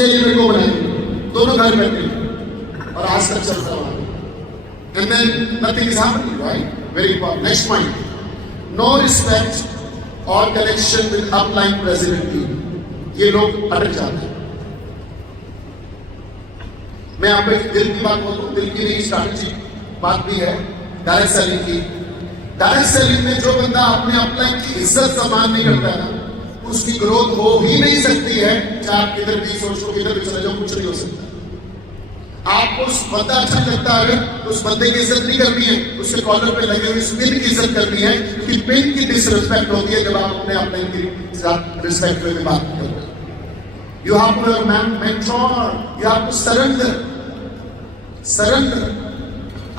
मेरे को बनाएंगे, दोनों घर बैठे और आज तक चल रहा है। And then nothing is happening, right? Very important. Next point. No respect or connection with upline president team. ये लोग अटक जाते हैं। मैं आपको एक दिल की बात बोलूं, दिल की नहीं स्ट्रैटेजिक बात भी है, डायरेक्ट सेलिंग की। डायरेक्ट सेलिंग में जो बंदा अपने अपलाइन की इज्जत सम्मान नहीं करता है ना, उसकी ग्रोथ हो ही नहीं सकती है, चाहे आप किधर भी सोच लो, किधर भी चले जाओ, कुछ नहीं हो सकता। आपको उस बंदा अच्छा लगता है तो उस बंदे की इज्जत नहीं करनी है, उसके कॉलर पे लगे हुए पिन की इज्जत करनी है, क्योंकि पिन की डिसरिस्पेक्ट होती है जब आप अपने अपलाइन की साथ रिस्पेक्ट में बात करते हैं। You have to have a mentor, you have to surrender.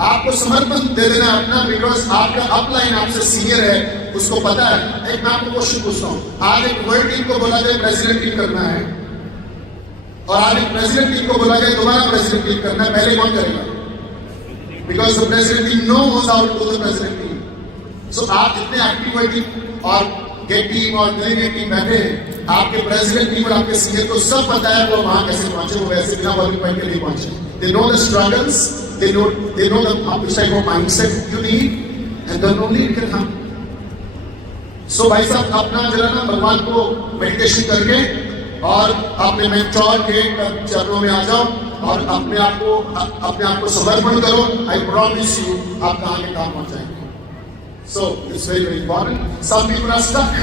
आपको समर्पण दे देना अपना, बिकॉज आपका अपलाइन आपसे सीनियर है, उसको पता है। एक मैं आपको क्वेश्चन पूछता हूँ, आज एक वर्ल्ड टीम को बोला जाए प्रेसिडेंट टीम करना है, और आज एक प्रेसिडेंट टीम को बोला जाए दोबारा प्रेसिडेंट टीम करना है, पहले कौन करेगा? Because the president team knows how to do the president team. So आप जितने एक्टिव टीम और गेट टीम और डेलीगेट टीम बैठे हैं, आपके प्रेसिडेंट टीम और आपके सीनियर को सब पता है वो वहां कैसे पहुंचे, वो वैसे बिना वर्किंग पॉइंट के नहीं पहुंचे। They know the struggles, they know the which type of mindset you need, and then only you can help. So भाई साहब, अपना जरा ना भगवान को मेडिटेशन करके और अपने मेंटोर के चरणों में आ जाओ और अपने आप को समर्पण करो। I promise you, आप कहाँ के काम पहुंच जाएंगे। So it's very very important. Some people are stuck.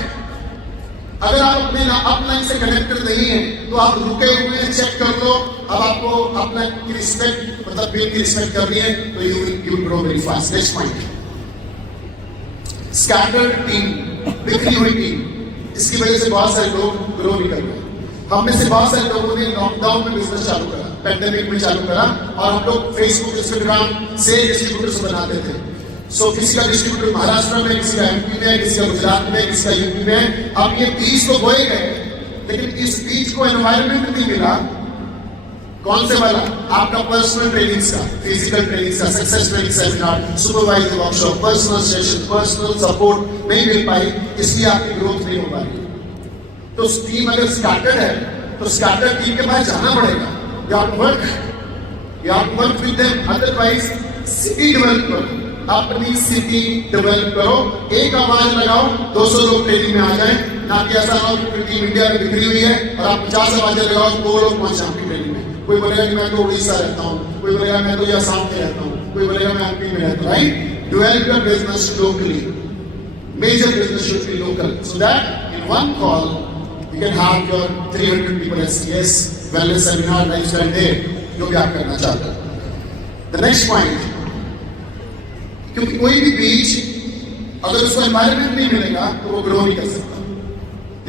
अगर आप अपने अपलाइन से कनेक्टेड नहीं है तो आप रुके हुए हैं, चेक कर लो। अब आपको अपलाइन की रिस्पेक्ट, मतलब बिल की रिस्पेक्ट करनी है, तो you will grow very fast. Next point, scattered team, बिखरी हुई टीम, इसकी वजह से बहुत सारे लोग ग्रो नहीं कर रहे। हम में से बहुत सारे लोगों ने लॉकडाउन में बिजनेस चालू करा, पैंडेमिक में चालू करा, और हम लोग फेसबुक, इंस्टाग्राम से डिस्ट्रीब्यूटर्स बनाते थे। सो किसी का डिस्ट्रीब्यूटर महाराष्ट्र में, किसी का एमपी में, किसी का गुजरात में, किसी का यूपी में। अब ये बीज तो बोए गए, लेकिन इस बीज को एनवायरमेंट नहीं मिला। कौन से वाला? आपका पर्सनल ट्रेनिंग का, फिजिकल ट्रेनिंग का, success training seminar, supervisor workshop, personal session, personal support नहीं मिल पाई, इसलिए आपकी ग्रोथ नहीं हो पाई। तो टीम अगर स्कैटर्ड है तो स्कैटर्ड टीम के पास जाना पड़ेगा। You have to work with them, otherwise city develop करो, अपनी सिटी डेवलप करो। एक आवाज लगाओ, 200 लोग ट्रेनिंग में आ जाए, ना कि ऐसा ना हो कि टीम इंडिया में बिखरी हुई है और आप 50 आवाजें लगाओ, 2 लोग पहुंचे आपकी ट्रेनिंग में। कोई बोलेगा कि मैं तो उड़ीसा रहता हूँ, कोई बोलेगा मैं तो आसाम में रहता हूँ, कोई बोलेगा मैं एमपी में रहता हूँ। Right? Develop your business locally, major business should be local, so that in one call you can have your 300 people STS, wellness seminar, lifestyle day, जो भी आप करना चाहते हो। The next point, क्योंकि कोई भी बीज अगर उसको एनवायरमेंट नहीं मिलेगा तो वो ग्रो नहीं कर सकता।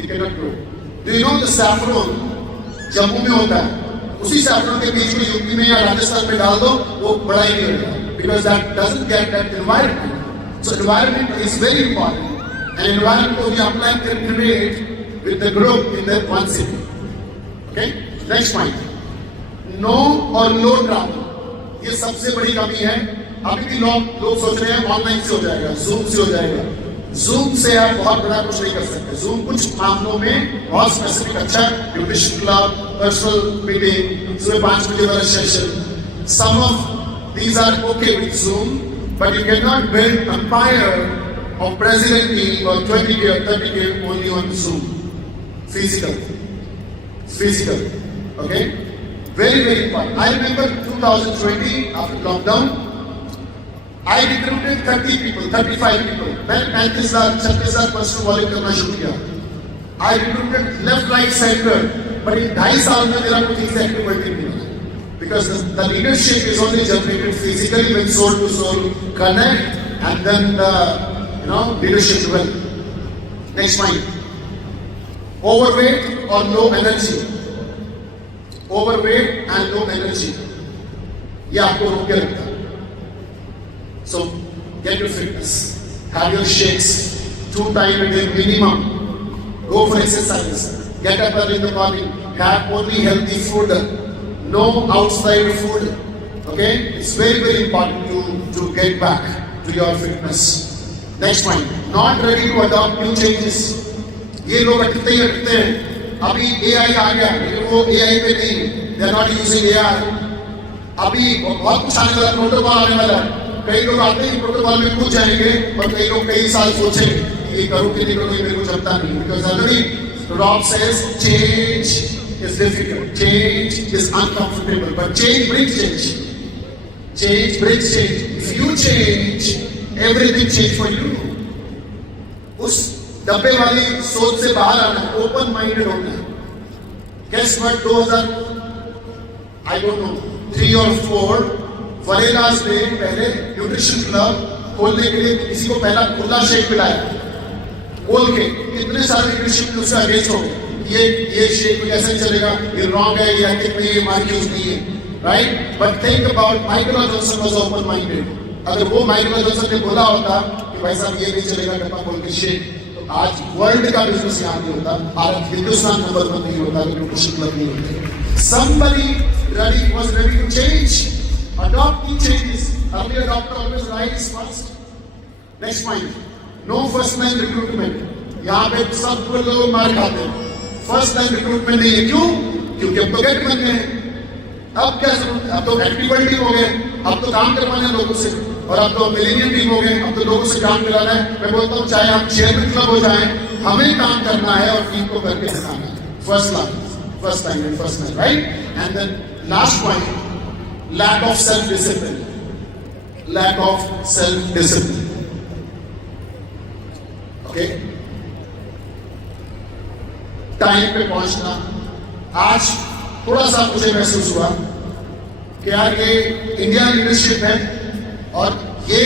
It cannot grow. Do you know the saffron Jammu में होता है, उसी saffron के बीज को यूपी में या राजस्थान में डाल दो, वो बड़ा ही नहीं होगा, because that doesn't get that environment. So environment is very important, and environment को भी apply can create with the group in that one city. Okay? Next point. No or low travel. ये सबसे बड़ी कमी है। अभी भी लोग सोच रहे हैं ऑनलाइन से हो जाएगा, जूम से हो जाएगा। जूम से आप बहुत बड़ा कुछ नहीं कर सकते। जूम कुछ मामलों में बहुत स्पेसिफिक अच्छा है, ब्यूटिशियन क्लब, पर्सनल मीटिंग, सुबह 5 बजे वाला session. Some of these are okay with Zoom, but you cannot build empire of president team or 20K or 30K only on Zoom. Physical, okay? Very, very important. I remember 2020, after lockdown, I recruited 30 people, 35 people. मैंने 35,000-36,000 person volume करना शुरू किया। I recruited left, right, center, but in 2.5 साल में मेरा कुछ active working नहीं हुआ, because the leadership is only generated physically when soul to soul connect, and then the leadership develop. Next point. Overweight or low energy. Overweight and low energy, ये आपको रोक के रखता है। So get your fitness, have your shakes 2 times a day minimum. Go for exercise. Get up early in the morning. Have only healthy food. No outside food. Okay? It's very very important to get back to your fitness. Next point. Not ready to adopt new changes. ये लोग अटकते हैं, अभी AI आ गया, लेकिन वो AI पे नहीं, they are not using AI। अभी बहुत कुछ आने वाला, प्रोटोकॉल आने वाला है। कई लोग आते हैं प्रोटोकॉल में कूद जाएंगे और कई लोग कई साल सोचेंगे ये करूँ कि नहीं करूँ, ये मेरे को जमता नहीं। Because already Rob says change is difficult, change is uncomfortable, but change brings change, change brings change. If you change, everything change for you. उस डब्बे वाली सोच से बाहर आना है, ओपन माइंडेड होना है। Guess what, 2000 I don't know 3 और 4 वरेलास ने पहले न्यूट्रिशन क्लब खोलने के लिए किसी को पहला खुला शेक पिलाया बोल के। कितने सारे न्यूट्रिशन उससे अगेंस्ट हो गए, ये शेक कैसे चलेगा, ये रॉन्ग है, ये एथिक नहीं है, मार्क्यूज नहीं है, right. But think about Michael Johnson was open minded. अगर वो माइकल जॉनसन ने बोला होता कि भाई साहब ये नहीं चलेगा डब्बा खोल के शेक, तो आज वर्ल्ड का बिजनेस यहाँ नहीं होता, भारत हिंदुस्तान नंबर 1 नहीं होता, न्यूट्रिशन क्लब नहीं होता। Somebody was ready to change. Adopt new changes. Earlier adopter always rise first. Next point. No first line recruitment. यहाँ पे सब लोग मार खाते हैं। First line recruitment नहीं है, क्यों? क्योंकि अब तो गेट बन गए। अब क्या जरूरत है? अब तो एक्टिवल टीम हो गए, अब तो काम करवाना है लोगों से, और अब तो मिलेनियम टीम हो गए, अब तो लोगों से काम कराना है। मैं बोलता हूँ चाहे हम चेयरमैन क्लब हो जाए, हमें काम करना है और टीम को करके दिखाना है। First line. First time and first time, right? And then last point, lack of self-discipline. Lack of self-discipline. Okay? Time पे पहुंचना। आज थोड़ा सा मुझे महसूस हुआ कि यार ये इंडिया लीडरशिप है और ये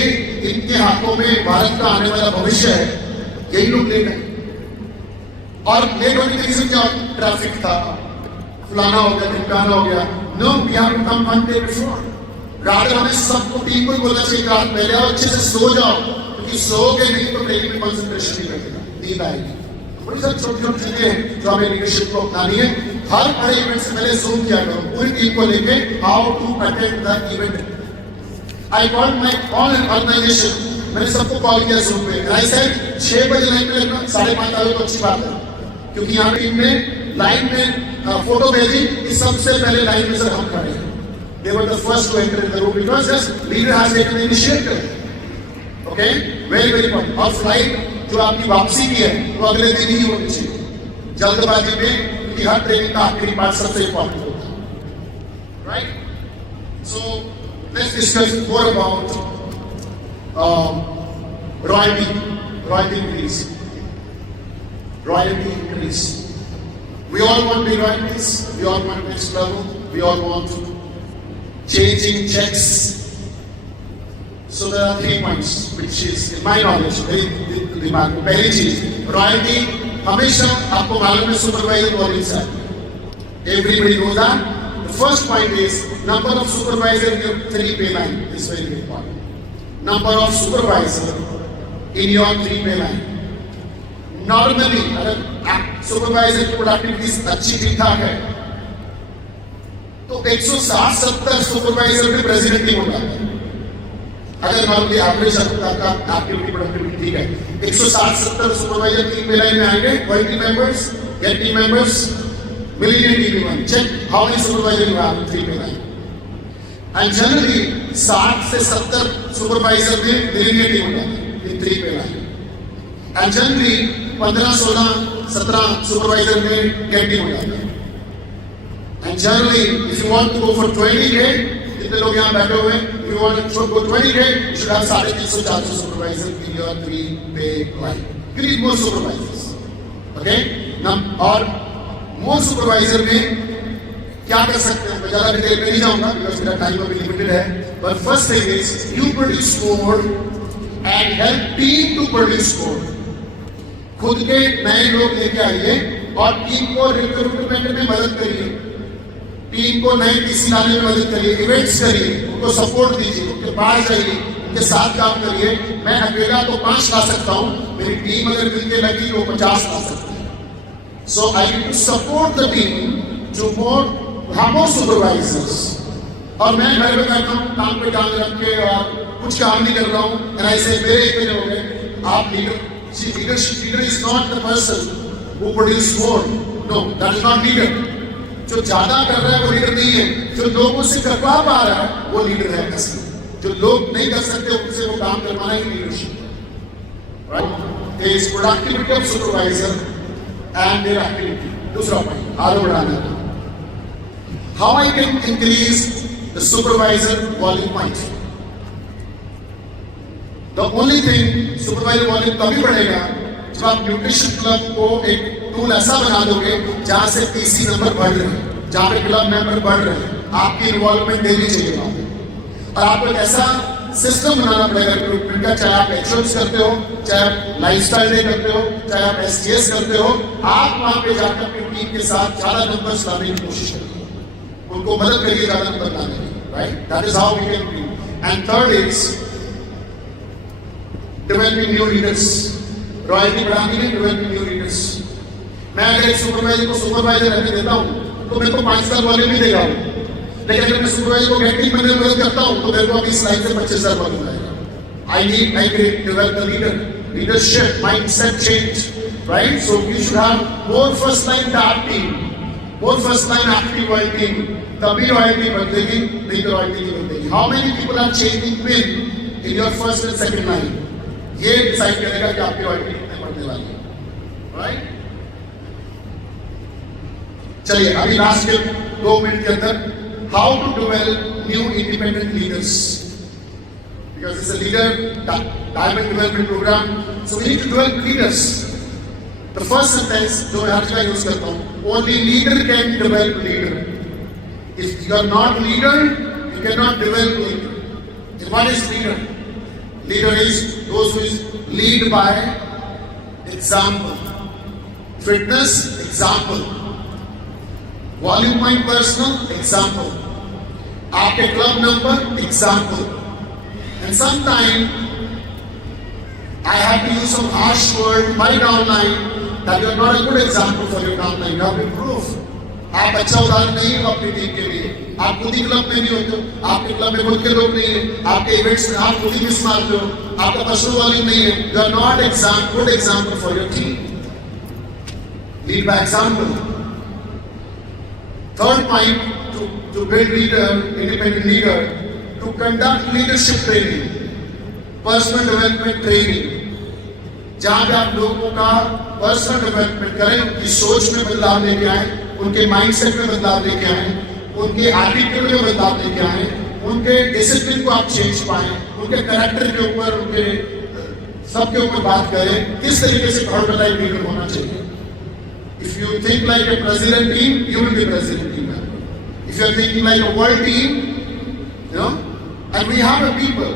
इनके हाथों में भारत का आने वाला भविष्य है, यही लोग लेट है। और लेट होने के रीजन क्या? ट्रैफिक था, फलाना हो गया, ढिमकाना हो गया। No, we have to come 1 day before। रात हमें सबको टीम को बोलना चाहिए रात पहले आओ, अच्छे से सो जाओ, क्योंकि सोओगे नहीं तो ट्रेनिंग में कंसंट्रेशन नहीं बैठेगा, नींद आएगी। बड़ी सारी छोटी छोटी चीजें हैं जो हमें लीडरशिप को अपनानी है। हर बड़े इवेंट से पहले जूम किया करो पूरी टीम को लेके, how to attend the event. I called my all organization, मैंने सबको कॉल किया जूम पे। आई सेड 6 बजे लाइन पे लगना, 5:30 आए तो अच्छी बात है, क्योंकि यहाँ टीम ने लाइन में फोटो भेजी कि सबसे पहले लाइन में सर हम खड़े हैं। They were the first to enter in the room because yes, leader has taken the initiative. Okay, very very important। और फ्लाइट जो आपकी वापसी की है वो अगले दिन ही होनी चाहिए, जल्दबाजी में, क्योंकि हर ट्रेनिंग का आखिरी पार्ट सबसे इंपॉर्टेंट होता है, right. So let's discuss more about royalty increase. Royalty increase. We all want big royalties. We all want next level. We all want changing checks. So there are 3 points, which is in my knowledge very दिमाग में। पहली चीज, royalty हमेशा आपको मालूम है supervisor volume से। Everybody knows that. The first point is number of supervisor in your 3 pay line is very important. Number of supervisor in your 3 pay line. Normally अगर सुपरवाइजर की प्रोडक्टिविटी अच्छी ठीक ठाक है तो 160-70 सुपरवाइजर में प्रेसिडेंट ही होगा। अगर नॉर्मली एवरेज आपका एक्टिविटी प्रोडक्टिविटी ठीक है, 160-70 सुपरवाइजर टीम पे लाइन में आएंगे, world team members, get team members, million team member. Check how many supervisor you have in 3 पे लाइन। एंड जनरली 60 से 70 सुपरवाइजर में मिलियन टीम होगा इन 3 पे लाइन। एंड जनरली 15, 16, 17 सुपरवाइजर में गेट टीम हो जाता है। And generally if you want to go for 20K, जितने लोग यहाँ बैठे हुए हैं, if you want to go 20K, you should have 350-400 supervisor in your 3 pay line. You need more supervisors. Okay? Now, और more supervisor में क्या कर सकते हैं? मैं ज़्यादा डिटेल में नहीं जाऊँगा because मेरा टाइम अभी लिमिटेड है। But first thing is you produce more and help team to produce more. खुद के नए लोग लेके आइए और टीम को रिक्रूटमेंट में मदद करिए, टीम को नए टीसी लाने में मदद करिए, इवेंट्स करिए, उनको सपोर्ट दीजिए, उनके पास जाइए, उनके साथ काम करिए। मैं अकेला तो 5 ला सकता हूँ, मेरी टीम अगर मिलके लगी तो 50 ला सकती है। So I need to support the team to more supervisors. और मैं घर में बैठा हूँ काम पे काम रख के और कुछ काम नहीं कर रहा हूँ, ऐसे मेरे इतने हो गए। आप leader, leader is not the person who produces more. No, that is not leader. जो ज्यादा कर रहा है वो लीडर नहीं है, जो लोगों से करवा पा रहा है वो लीडर है असली। जो लोग नहीं कर सकते उनसे वो काम करवाना ही लीडरशिप है, right? Is productivity of supervisor and there activity. दूसरा पॉइंट आगे बढ़ाना, how I can increase the supervisor volume point. The only thing, supervisor volume तभी बढ़ेगा जब आप न्यूट्रिशन क्लब को एक टूल ऐसा बना दोगे जहां से पीसी नंबर बढ़ रहे हैं, जहां पे क्लब मेंबर बढ़ रहे हैं, आपकी इन्वॉल्वमेंट डेली चाहिए वहां पे। और आपको एक ऐसा सिस्टम बनाना पड़ेगा रिक्रूटमेंट का, चाहे आप एचओएस करते हो, चाहे आप लाइफस्टाइल डे करते हो, चाहे आप एसटीएस करते हो, आप वहां पे जाकर अपनी टीम के साथ ज्यादा नंबर लाने की कोशिश करिए, उनको मदद करिए ज्यादा नंबर लाने की, right? That is how we can be. And third is developing new leaders. Royalty बढ़ानी है, डेवलपिंग न्यू लीडर्स। मैं अगर एक सुपरवाइजर को सुपरवाइजर रहने देता हूं तो मेरे को 5 साल वाले नहीं देगा, लेकिन अगर मैं सुपरवाइजर को गेटिंग बनने में मदद करता हूं तो मेरे को अभी इस लाइन से 25,000 वाले मिलेगा। I develop the leadership, mindset change, right? So you should have more first line active, more first line active world team. तभी रॉयल्टी बदलेगी, नहीं तो रॉयल्टी नहीं बदलेगी। How many people are changing win in your first and second line? ये decide करेगा कि आपकी रॉयल्टी कितने बढ़ने वाली है, right? चलिए अभी लास्ट के 2 मिनट के अंदर, how to develop new independent leaders, because it's a leader diamond development program, so we need to develop leaders. The first sentence जो मैं हर जगह यूज करता हूँ, only leader can develop leader. If you are not leader, you cannot develop leader. And what is leader? Leader is those who is lead by example. Fitness, example. Volume point personal, example. आपके club number, example. And sometimes I have to use some harsh word, my downline, that you are not a good example for your downline. You have to improve. आप अच्छा उदाहरण नहीं हो अपनी team के लिए। आप खुद ही क्लब में नहीं होते हो, आपके क्लब में खुद के लोग नहीं है, आपके इवेंट्स में आप खुद ही मिस मारते हो, आपका पर्सनल वॉल्यूम नहीं है। You are not good example for your team. Lead by example. Third point, to build leader, independent leader, to conduct leadership training, personal development training, जहां पे आप लोगों का पर्सनल डेवलपमेंट करें, उनकी सोच में बदलाव लेके आए, उनके माइंडसेट में बदलाव लेके आए, उनके एटीट्यूड में बदलाव लेके आए, उनके डिसिप्लिन को आप चेंज पाए, उनके कैरेक्टर के ऊपर, उनके सबके ऊपर बात करें, किस तरीके से ऑर्गेनाइज लीडर होना चाहिए। If you think like a president team, you will be president team member. If you are thinking like a world team, you know, and we have a people,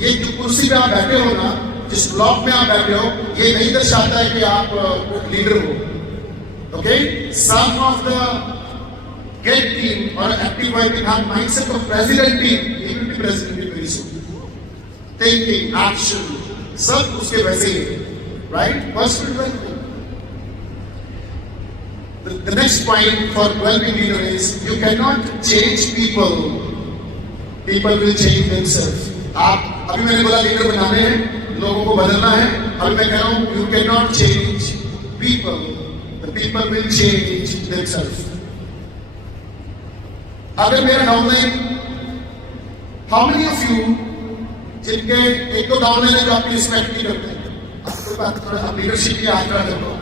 ये जो कुर्सी पे आप बैठे हो ना, जिस ब्लॉक में आप बैठे हो, ये नहीं दर्शाता है कि आप लीडर हो। Okay? Some of the get team or active working have mindset of president team. He will be president team very soon. Thinking, action, सब उसके वैसे ही, right? Personal development. The next point for developing leader is you cannot change people. People will change themselves. आप अभी मैंने बोला leader बनाने हैं, लोगों को बदलना है। अभी मैं कह रहा हूँ you cannot change people. The people will change themselves. अगर मेरा downline, how many of you जिनके एक दो डाउनलाइन है जो आपकी रिस्पेक्ट नहीं करते, आपको बात थोड़ा आप लीडरशिप की आग्रह कर लो,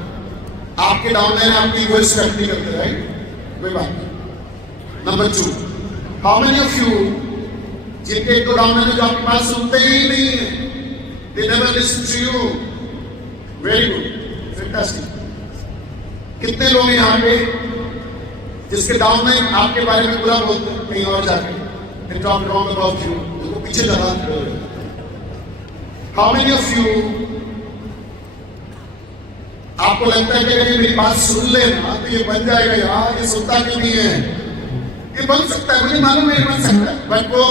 आपके डाउनलाइन आपकी वो रिस्पेक्ट नहीं करते, राइट? कोई बात नहीं। Number 2, how many of you जिनके एक दो डाउनलाइन है जो आपकी बात सुनते ही नहीं है, they never listen to you. Very good, fantastic. कितने लोग हैं यहाँ पे जिसके डाउनलाइन आपके बारे में बुरा बोलते हैं, कहीं और जाके they talk wrong about you, उनको पीछे चला रहे हो। How many of you आपको लगता है कि अगर ये मेरी बात सुन ले ना तो ये बन जाएगा, यार ये सुनता क्यों नहीं है? ये बन सकता है, मुझे मालूम है ये बन सकता है, बट वो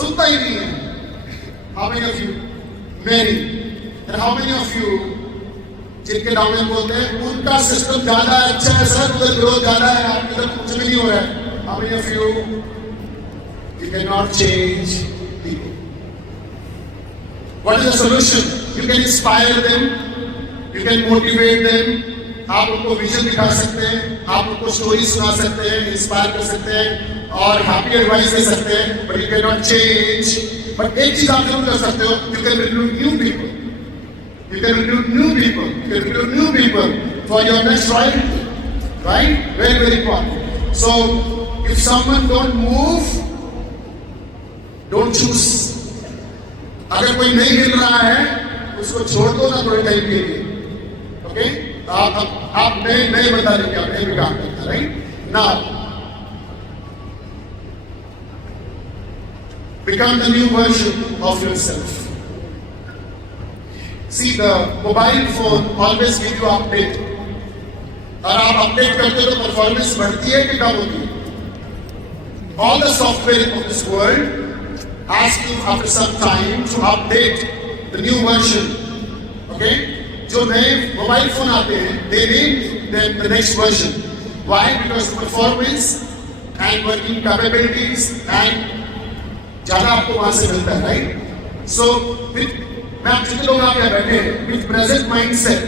सुनता ही नहीं है। How many of you? Many. And how many of you जिनके डाउनलाइन बोलते हैं उनका सिस्टम ज्यादा अच्छा है सर, उधर ग्रोथ ज्यादा है, आपके इधर कुछ भी नहीं हो रहा है। How many of you cannot change people? What is the solution? You can inspire them, you can motivate them, आप उनको विजन दिखा सकते हैं, आप उनको स्टोरी सुना सकते हैं, इंस्पायर कर सकते हैं और हैप्पी एडवाइस दे सकते हैं, but you can not change. But एक चीज आप जरूर कर सकते हो, you can recruit new people, you can recruit new people, you can recruit new people for your next royalty, right? Very, very important. So, if someone don't move, don't choose. अगर कोई नहीं हिल रहा है, उसको छोड़ दो ना थोड़े टाइम के लिए, okay? आप नए बता देंगे, आप नए भी काम करते, right? Now, become the new version of yourself. See, the mobile phone always give you update. और आप अपडेट करते हो तो परफॉर्मेंस बढ़ती है कि कम होती है? All the software of this world ask you after some time to update the new version. Okay? जो नए मोबाइल फोन आते हैं, they name them the next version. Why? Because performance and working capabilities and ज़्यादा आपको वहाँ से मिलता है, right? So with मैं आप जितने लोग आप यहाँ बैठे हैं, with present mindset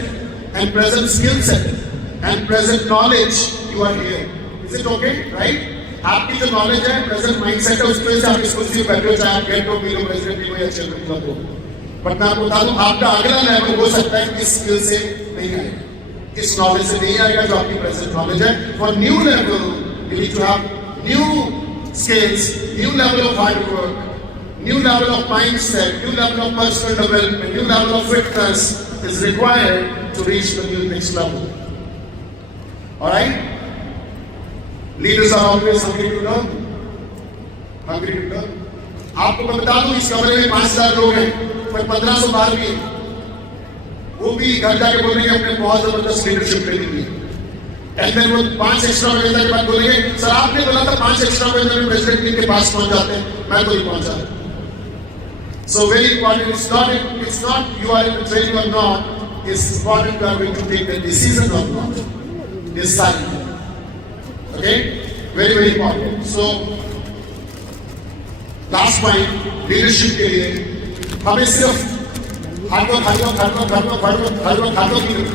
and present skill set and present knowledge, you are here. Is it okay, right? आपकी जो knowledge है, present mindset है, उसकी वजह से आप इस कुर्सी पे बैठे हो, चाहे आप गेट हो, पीलो, प्रेसिडेंट हो या चेयरमैन क्लब हो। बट मैं आपको बता दूं, आपका अगला लेवल हो सकता है इस स्किल से नहीं आएगा, इस नॉलेज से नहीं आएगा जो आपकी प्रेजेंट नॉलेज है। For new level, you need to have new skills, new level of hard work, new level of mindset, new level of personal development, new level of fitness is required to reach the new next level. Alright? Leaders are always hungry to learn. Hungry to learn. आपको मैं बता दूं, इस कमरे में 5000 लोग हैं, पर 1500 बाहर भी हैं। वो भी घर जाके बोलेंगे अपने बहुत जबरदस्त लीडरशिप ट्रेनिंग ली। एंड देन वो 5 एक्स्ट्रा महीने के बाद बोलेंगे, सर आपने बोला था 5 एक्स्ट्रा महीने में प्रेसिडेंट के पास पहुंच जाते हैं, मैं तो नहीं पहुंचा। So very important, it's not you are in the training or not, it's important you are going to take the decision or not. Decide. Okay? Very, very important. So, last point, leadership के लिए, हमें सिर्फ hard work नहीं,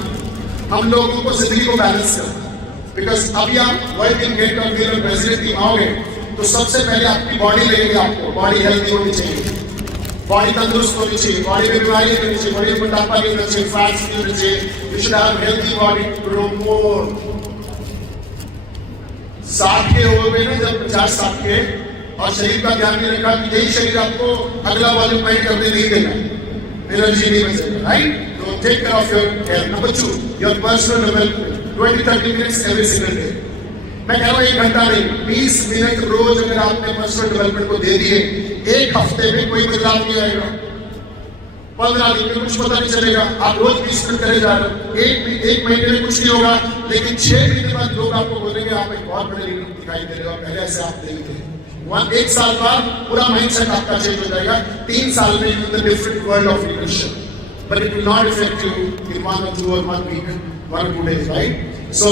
हम लोगों को जिंदगी को बैलेंस करना। बिकॉज अभी आप वर्ल्ड गेम गेट और गेम प्रेसिडेंट टीम आओगे, तो सबसे पहले आपकी बॉडी लेंगे, आपको बॉडी हेल्थी होनी चाहिए, बॉडी तंदुरुस्त होनी चाहिए, बॉडी में बीमारी नहीं होनी चाहिए, बॉडी में मोटापा नहीं होना चाहिए, फैट्स नहीं होने चाहिए। You should have healthy body to grow more. 60 के हो गए ना जब 50 साल के, और शरीर का ध्यान नहीं रखा कि यही शरीर आपको अगला वॉल्यूम पैंट करने नहीं देगा, एनर्जी नहीं बचेगा, राइट? तो take care of your health. Number 2, your personal development, 20-30 minutes every single day. मैं कह रहा हूँ 1 घंटा नहीं, 20 मिनट रोज अगर आपने पर्सनल डेवलपमेंट को दे दिए, 1 हफ्ते में कोई बदलाव नहीं आएगा, 15 दिन में कुछ पता नहीं चलेगा। आप रोज 20 मिनट करे जा रहे हो, एक महीने में कुछ नहीं होगा, लेकिन 6 महीने बाद लोग आपको बोलेंगे आप एक बहुत बड़े लीडर दिखाई दे रहे हो, पहले ऐसे आप नहीं थे। 1 साल बाद पूरा माइंडसेट आपका चेंज हो जाएगा। 3 साल में you in the different world of leadership, but it will not affect you in 1 or 2 or 1 week, 1 or 2 days, right? So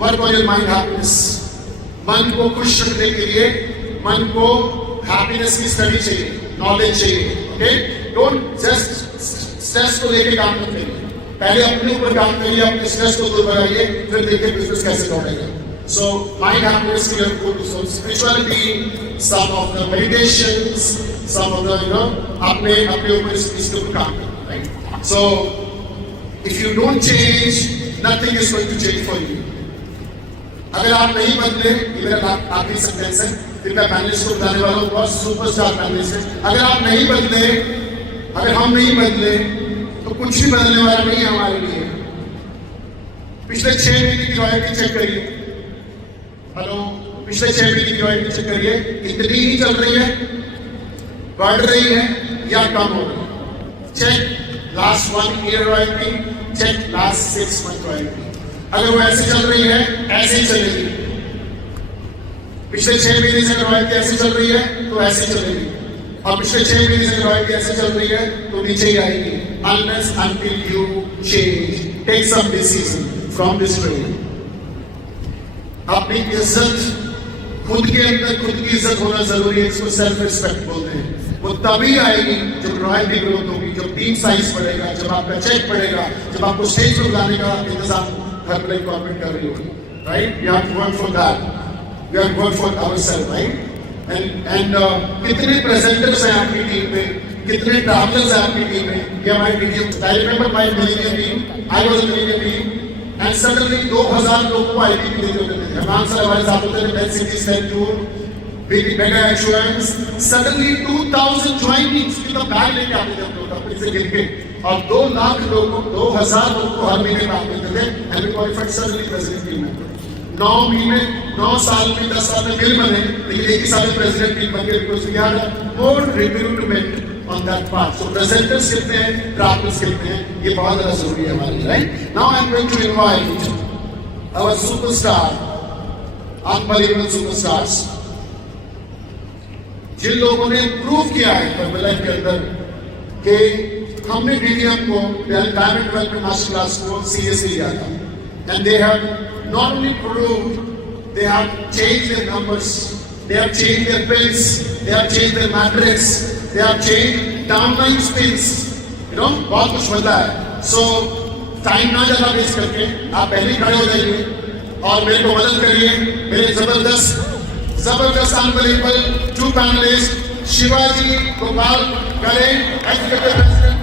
work on your mind happiness. मन को खुश रखने के लिए मन को हैप्पीनेस की स्टडी चाहिए, नॉलेज चाहिए। ओके, डोंट जस्ट स्ट्रेस को लेके काम मत करिए, पहले अपने ऊपर काम करिए, अपने स्ट्रेस को दूर कराइए, फिर देखिए बिजनेस कैसे दौड़ेगा। So mind happiness के लिए go to some spirituality, some of the meditations, some of the अपने ऊपर इसके ऊपर काम करना, right? So if you don't change, nothing is going to change for you. अगर आप नहीं बदले, ये मेरा आखिरी सेंटेंस है, फिर मैं पैनलिस्ट को बताने वाला हूँ, बहुत सुपरस्टार पैनलिस्ट है। अगर आप नहीं बदले, अगर हम नहीं बदले, तो कुछ भी बदलने वाला नहीं है हमारे लिए। पिछले 6 महीने की रॉयल्टी चेक करिए, हेलो, पिछले 6 महीने की रॉयल्टी चेक करिए, इतनी ही चल रही है, बढ़ रही है या कम हो रही है? Check last 1 year royalty, check last 6 month royalty. अगर वो ऐसे चल रही है, ऐसे ही चलेगी। पिछले 6 महीने से रॉयल्टी ऐसे चल रही है तो ऐसे चलेगी, और पिछले 6 महीने से रॉयल्टी ऐसे चल रही है तो नीचे ही आएगी। Unless until you change, take some decision from this training. अपनी इज्जत खुद के अंदर, खुद की इज्जत होना जरूरी है, इसको सेल्फ रिस्पेक्ट बोलते हैं। वो तभी आएगी जब रॉयल्टी ग्रोथ होगी, जब टीम साइज बढ़ेगा, जब आपका चेक बढ़ेगा, जब आपको स्टेज पर बुलाने का इंतजाम हर प्ले कॉर्पोरेट कर रही होगी, right? We have to work for that, we have to work for ourselves, right? And कितने प्रेजेंटर्स हैं आपकी टीम में, कितने ट्रैवलर्स हैं आपकी टीम में, ये हमारी team. I remember my millennium team, I was a millennium team, and suddenly 2000 लोगों को आईपीपी देते होते थे। रहमान सर हमारे साथ होते थे, best city sale tour, mega insurance, suddenly 2000 joinings की तो बैग लेके आते थे हम लोग अपने से गिर के, और 2 लाख लोगों को, 2000 लोगों को हर महीने काम देते थे, and we qualified suddenly president team member. 9 महीने, 9 साल में, 10 साल में मिल बने, लेकिन एक ही साल में प्रेसिडेंट टीम बन गए, because we had more recruitment on that part. So presenters कितने हैं, travelers कितने हैं, ये बहुत ज़्यादा जरूरी है हमारे लिए, right? Now I am going to invite our superstar, unbelievable superstars, जिन लोगों ने प्रूव किया है पर्पल लाइफ के अंदर कि हमने DDM को, डायमंड डेवलपमेंट मास्टर क्लास को सीरियसली लिया था, and they have not only proved, they have changed their numbers, they have changed their pills, they have changed their matrix, they have changed downline spins, you know, बहुत कुछ बदला है। So time ना ज़्यादा waste करके आप पहले ही खड़े हो जाइए और मेरे को मदद करिए, मेरे जबरदस्त अनबिलीवेबल 2 पैनलिस्ट शिवाजी गोपाल करें, एग्जीक्यूटिव प्रेसिडेंट